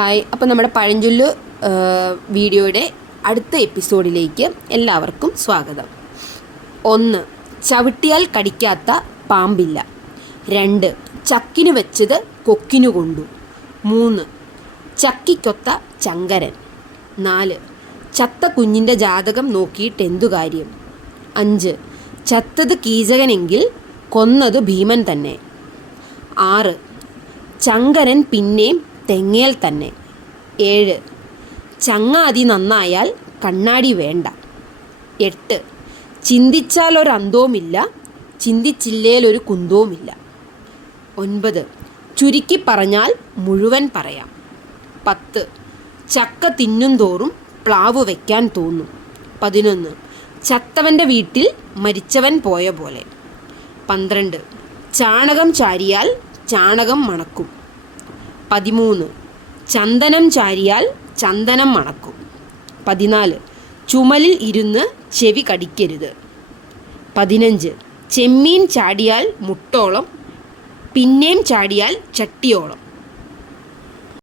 Hi, അപ്പോൾ നമ്മുടെ പഴഞ്ചൊല്ല് വീഡിയോയുടെ അടുത്ത എപ്പിസോഡിലേക്ക് എല്ലാവർക്കും സ്വാഗതം. 1. ചവിട്ടിയാൽ കടിക്കാത്ത പാമ്പില്ല. 2. ചക്കിനു വെച്ചത് കൊക്കിനു കൊണ്ടു. 3. ചക്കിക്കൊത്ത ചങ്കരൻ. 4. ചത്ത കുഞ്ഞിൻ്റെ ജാതകം നോക്കിയിട്ടെന്തു കാര്യം. 5. ചത്തത് കീചകനെങ്കിൽ കൊന്നത് ഭീമൻ തന്നെ. 6. ചങ്കരൻ പിന്നെയും തെങ്ങേൽ തന്നെ. 7. ചങ്ങാതി നന്നായാൽ കണ്ണാടി വേണ്ട. 8. ചിന്തിച്ചാലൊരന്തവുമില്ല, ചിന്തിച്ചില്ലേലൊരു കുന്തവുമില്ല. 9. ചുരുക്കി പറഞ്ഞാൽ മുഴുവൻ പറയാം. 10. ചക്ക തിന്നുംതോറും പ്ലാവ് വയ്ക്കാൻ തോന്നും. 11. ചത്തവൻ്റെ വീട്ടിൽ മരിച്ചവൻ പോയ പോലെ. 12. ചാണകം ചാരിയാൽ ചാണകം മണക്കും. 13. ചന്ദനം ചാരിയാൽ ചന്ദനം മണക്കും. 14. ചുമലിൽ ഇരുന്ന് ചെവി കടിക്കരുത്. 15. ചെമ്മീൻ ചാടിയാൽ മുട്ടോളം, പിന്നെയും ചാടിയാൽ ചട്ടിയോളം.